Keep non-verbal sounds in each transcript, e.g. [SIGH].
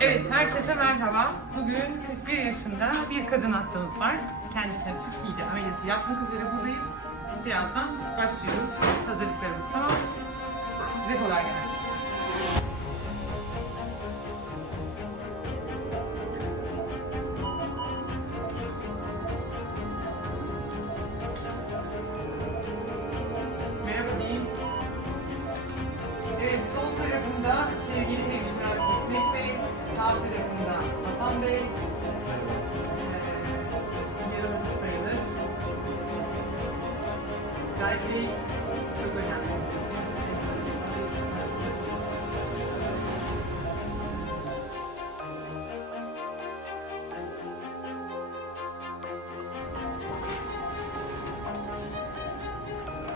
Evet, herkese merhaba. Bugün 41 yaşında bir kadın hastamız var. Kendisine Türkiye'de ameliyatı yapmak üzere buradayız. Birazdan başlıyoruz. Hazırlıklarımız tamam. Bize kolay gelsin. Merhaba diyeyim. Evet, tarafımda sevgili hemşire İsmet Bey, sağ tarafımda Hasan Bey, eee, yaralı sayılır. Gayet Bey çok önemli.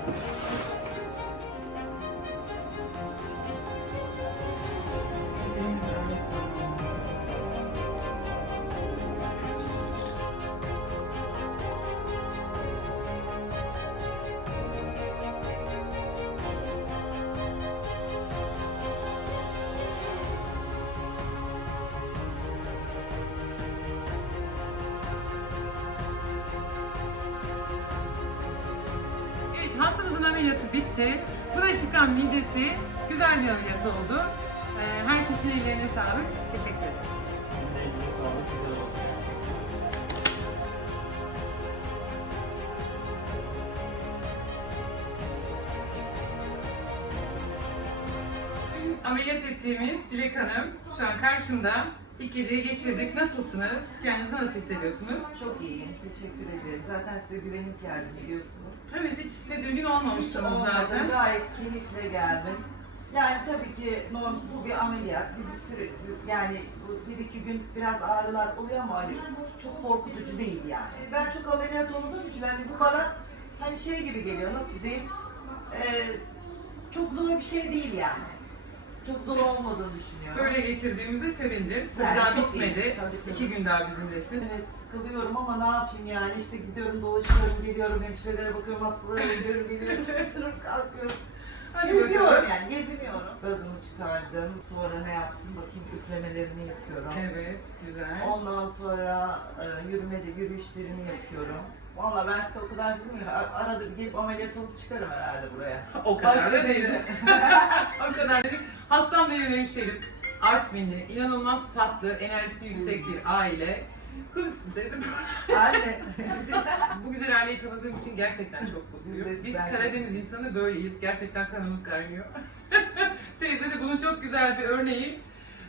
Benim hastamızın ameliyatı bitti. Bu da çıkan midesi güzel bir ameliyat oldu. Ee, herkesin ellerine sağlık. Teşekkür ederiz. Ameliyat ettiğimiz Dilek Hanım şu an karşımda. İlk geceyi geçirdik. Nasılsınız? Kendinizi nasıl hissediyorsunuz? Çok iyiyim, teşekkür ederim. Zaten size güvenip geldim biliyorsunuz. Evet, hiç tedirgin olmamıştınız olmadı, zaten. Gayet keyifle geldim. Yani tabii ki norm, bu bir ameliyat, bir, bir sürü, yani bu bir iki gün biraz ağrılar oluyor ama hani çok korkutucu değil yani. Ben çok ameliyat olduğum için hani bu bana hani şey gibi geliyor, nasıl diyeyim, Ee, çok zor bir şey değil yani. Çok zor olmadığını düşünüyorum. Böyle geçirdiğimize sevindim. Yani daha çok bitmedi. iyi. Tabii, tabii. İki gün daha bizimlesin. Evet sıkılıyorum ama ne yapayım yani işte gidiyorum dolaşıyorum geliyorum hemşirelere bakıyorum hastalara gidiyorum geliyorum [LAUGHS] oturup kalkıyorum. Geziyorum yani geziniyorum. Gazımı çıkardım sonra ne yaptım bakayım üflemelerimi yapıyorum. Evet, güzel. Ondan sonra e, yürümeli yürüyüşlerimi yapıyorum. Valla ben size o kadar dedim ki ar- arada bir gelip ameliyat olup çıkarım herhalde buraya. O kadar Başka [LAUGHS] da değil. değil. o kadar dedik. Hastam benim hemşerim. Artvinli, inanılmaz tatlı, enerjisi yüksek bir aile. Konuşsun teyze. [LAUGHS] Bu güzel aileyi tanıdığım için gerçekten çok mutluyum. Biz. Karadeniz insanı böyleyiz. Gerçekten kanımız kaynıyor. [LAUGHS] teyze de bunun çok güzel bir örneği.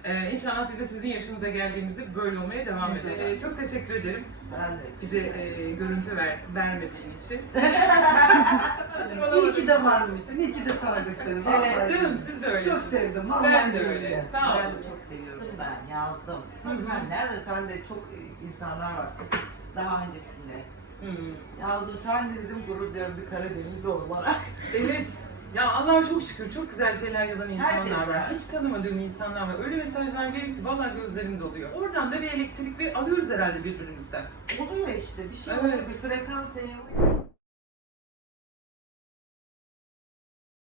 Ee, inşallah biz de sizin yaşınıza geldiğimizde böyle olmaya devam ederiz. Ee, çok teşekkür ederim ben de. bize e, görüntü ver, vermediğin için. [LAUGHS] İyi ki de varmışsın, iyi ki de tanıdık seni. Evet. Canım siz de öyle. Çok sevdim. Ben Vallahi de billahi. öyle. Sağ ol. Ben de çok seviyorum. Ben yazdım. Hı. Sen nerede? Sen de çok insanlar var. Daha öncesinde. Hmm. Yazdım. Sen de dedim gurur diyorum bir Karadenizli olarak. Evet. [LAUGHS] Ya Allah'a çok şükür çok güzel şeyler yazan insanlar Herkes var. Hiç tanımadığım insanlar var. Öyle mesajlar geliyor ki vallahi gözlerim doluyor. Oradan da bir elektrik ve alıyoruz herhalde birbirimizden. Oluyor işte. Bir şey Evet. oluyor. Bir frekans yayılıyor.